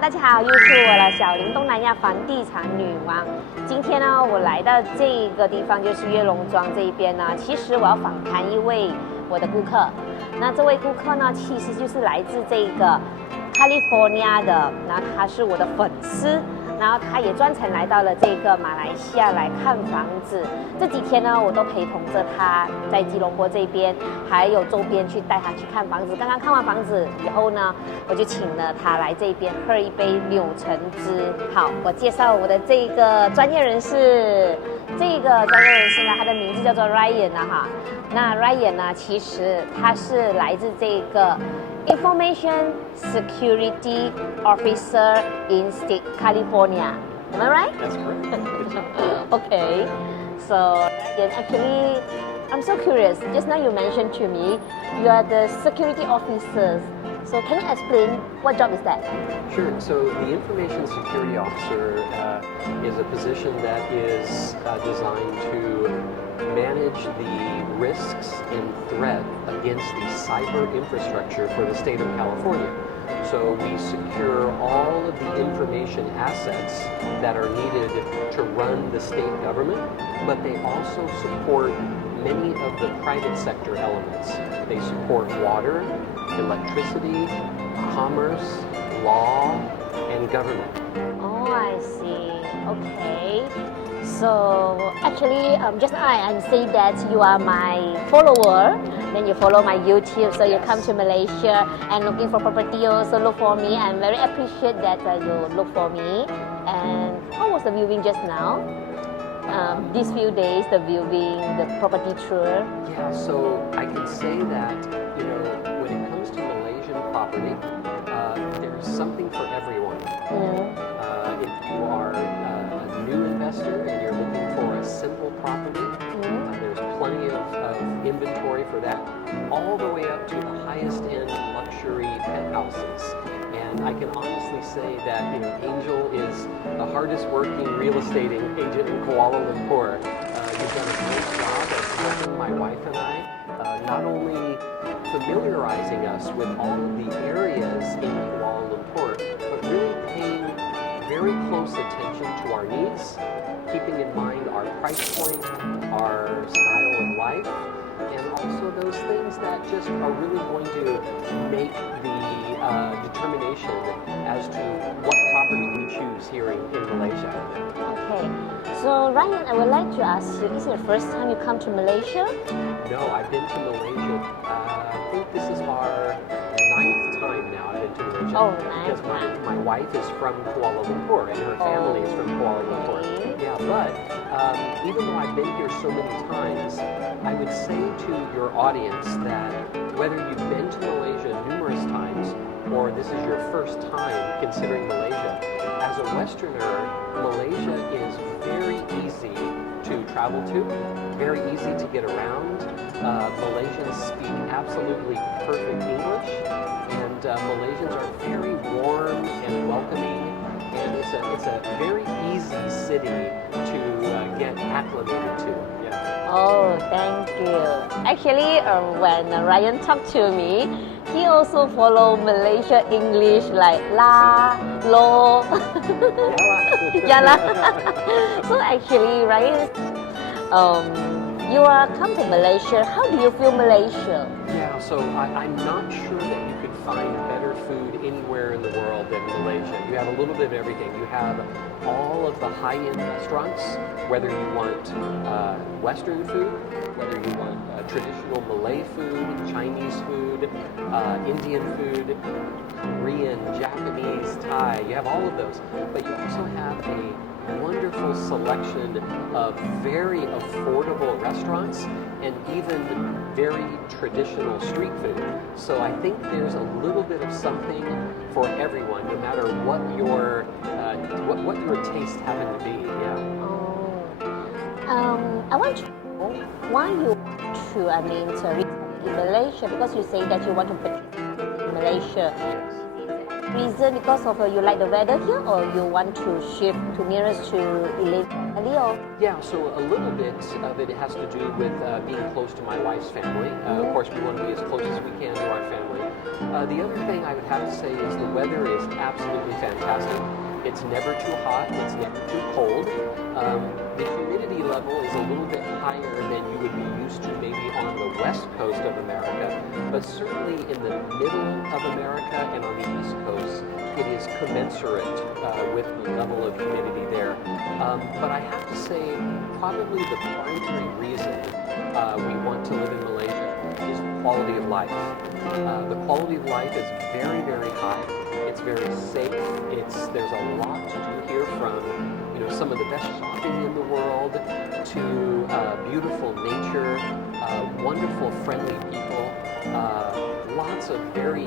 大家好，又是我了，小林东南亚房地产女王。今天呢，我来到这个地方，就是悦榕庄这一边呢。其实我要访谈一位我的顾客，那这位顾客呢，其实就是来自这个 California 的，那他是我的粉丝。然后他也专程来到了这个马来西亚来看房子。这几天呢，我都陪同着他在吉隆坡这边，还有周边去带他去看房子。刚刚看完房子以后呢，我就请了他来这边喝一杯柳橙汁。好，我介绍我的这个专业人士。这个专业人士呢，他的名字叫做 RYAN 哈。那 RYAN 呢，其实他是来自这个Information Security Officer in State California. Am I right? That's correct. Okay. So, Ryan, actually, I'm so curious. Just now you mentioned to me you are the security officers. So, can you explain what job is that? Sure. So the Information Security Officer is a position that is designed to manage the risks and threat against the cyber infrastructure for the state of California. So we secure all of the information assets that are needed to run the state government, but they also support many of the private sector elements. They support water, electricity, commerce, law, and government. Oh, I see. Okay. So actually, just I'm saying that you are my follower. Then you follow my YouTube, so you come to Malaysia and looking for property. Also look for me. I'm very appreciate that you look for me. And how was the viewing just now? These few days, the viewing, the property tour. Yeah, so I can say that, when it comes to Malaysian property, there's something for everyone. If you are a new investor and you're looking for a simple property, there's plenty of inventory for that, all the way up to the highest end luxury penthouses. And I can honestly say that Angel is the hardest working real estate agent in Kuala Lumpur. You've done a great job of helping my wife and I, not only familiarizing us with all of the areas in Kuala Lumpur, but really paying very close attention to our needs, keeping in mind our price point, our style of life, and also those things that just are really going to make the determination as to what property we choose here in Malaysia. Okay. So Ryan, I would like to ask you, is it the first time you come to Malaysia? No, I've been to Malaysia. I think this is our 9th time now I've been to Malaysia. Oh, because ninth. my wife is from Kuala Lumpur and her family is from Kuala Lumpur. Okay. Yeah, but even though I've been here so many times, I would say to your audience that whether you've been to Malaysia numerous times or this is your first time considering Malaysia, as a Westerner, Malaysia is very easy to travel to, very easy to get around. Malaysians speak absolutely perfect English, and Malaysians are very warm and welcoming, and it's a very easy city to get acclimated to. Yeah. Oh, thank you. Actually, when Ryan talked to me, he also follow Malaysia English like la, lo, yala. So actually, Ryan, you are come to Malaysia. How do you feel Malaysia? Yeah, so I'm not sure that you could find better food anywhere in the world than Malaysia. You have a little bit of everything. You have all of the high-end restaurants, whether you want Western food, whether you want traditional Malay food, Chinese food, Indian food, Korean, Japanese, Thai. You have all of those. But you also have a wonderful selection of very affordable restaurants and even very traditional street food. So I think there's a little bit of something for everyone, no matter what your taste happen to be. Yeah. I want to know why you want to reach in Malaysia, because you say that you want to purchase in Malaysia. Reason because of you like the weather here, or you want to shift to nearest to Valley, or? Yeah, so a little bit of it has to do with being close to my wife's family. Of course, we want to be as close as we can to our family. The other thing I would have to say is the weather is absolutely fantastic. It's never too hot, it's never too cold. The humidity level is a little bit higher than you would be used to maybe on the west coast of America, but certainly in the middle of America and on the east coast, it is commensurate with the level of humidity there. But I have to say, probably the primary reason we want to live in Malaysia is the quality of life. The quality of life is very, very high. It's very safe. There's a lot to do here, from some of the best shopping in the world to beautiful nature, wonderful, friendly people, lots of very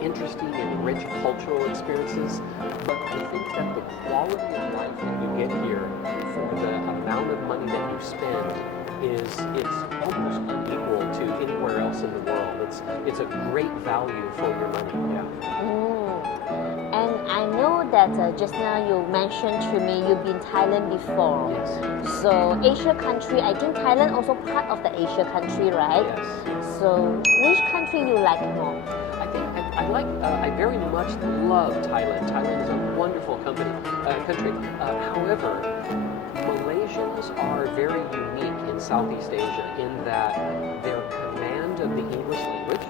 interesting and rich cultural experiences. But I think that the quality of life that you get here for the amount of money that you spend it's almost unequal to anywhere else in the world. It's a great value for your money. Yeah. And I know that just now you mentioned to me you've been Thailand before. Yes. So Asia country, I think Thailand also part of the Asia country, right? Yes. So which country you like more? I very much love Thailand. Thailand is a wonderful country. However, Malaysians are very unique in Southeast Asia in that their command of the English language,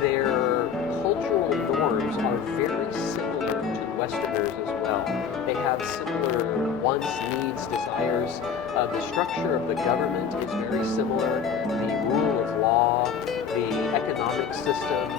their cultural norms are very similar to Westerners as well. They have similar wants, needs, desires. The structure of the government is very similar. The rule of law, the economic system,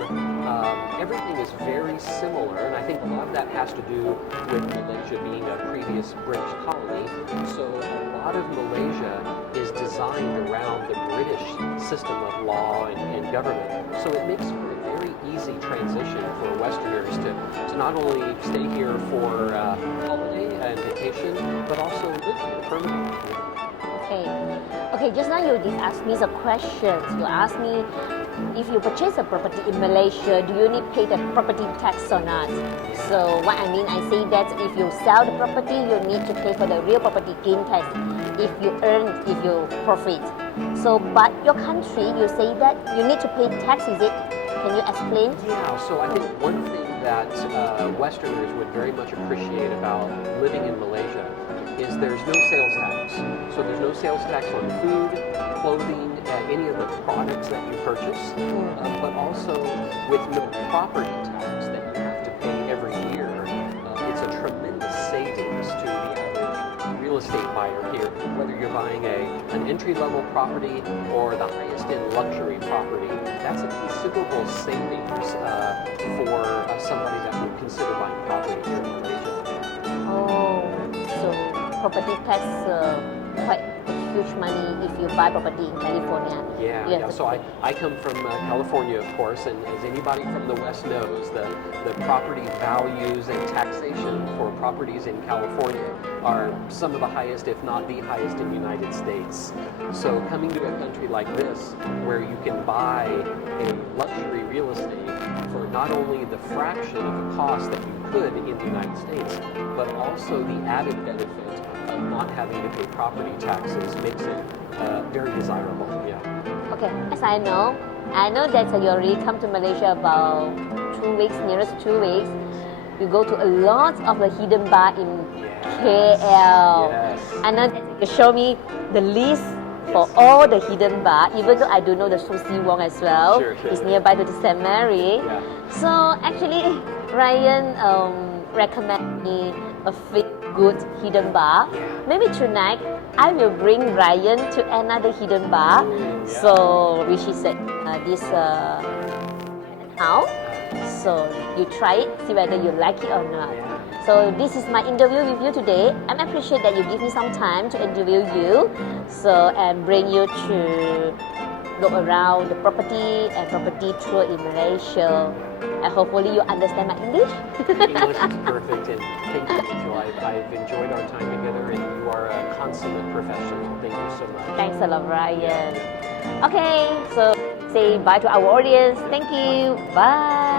everything is very similar, and I think a lot of that has to do with Malaysia being a previous British colony. So a lot of Malaysia is designed around the British system of law and government. So it makes for a very easy transition for Westerners to not only stay here for holiday and vacation, but also live here permanently. Okay, just now you did ask me some questions. You asked me, if you purchase a property in Malaysia, do you need to pay the property tax or not? So what I mean, I say that if you sell the property, you need to pay for the real property gain tax if you profit. So, but your country, you say that you need to pay tax, is it? Can you explain? Yeah, so I think one thing that Westerners would very much appreciate about living in Malaysia is there's no sales tax. So there's no sales tax on food, clothing, any of the products that you purchase, but also with no property tax that you have to pay every year. It's a tremendous savings to the average real estate buyer here, whether you're buying an entry-level property or the highest-end luxury property. That's a considerable savings for somebody that would consider buying property here in Malaysia. Oh, so property tax quite huge money if you buy property in California. Yeah. So I come from California, of course, and as anybody from the West knows, the property values and taxation for properties in California are some of the highest, if not the highest, in the United States. So coming to a country like this, where you can buy a luxury real estate for not only the fraction of the cost that you could in the United States, but also the added benefit of not having to pay property taxes makes it very desirable. Yeah. Okay, as I know that you already come to Malaysia about 2 weeks, nearest 2 weeks. You go to a lot of the hidden bar in KL. Yes. I know that you show me the list for all the hidden bar, even though I don't know the Sushi Wong as well. Sure. It's nearby to the St. Mary. Yeah. So actually, Ryan recommended me a good hidden bar. Yeah. Maybe tonight I will bring Ryan to another hidden bar. Yeah. So which is this Chinatown. So you try it, see whether you like it or not. Yeah. So this is my interview with you today. I appreciate that you give me some time to interview you. So and bring you to look around the property and property tour in Malaysia. And hopefully you understand my English. English is perfect, and thank you, Angel. I've enjoyed our time together, and you are a consummate professional. Thank you so much. Thanks a lot, Ryan. Okay, so say bye to our audience. Thank you. Bye.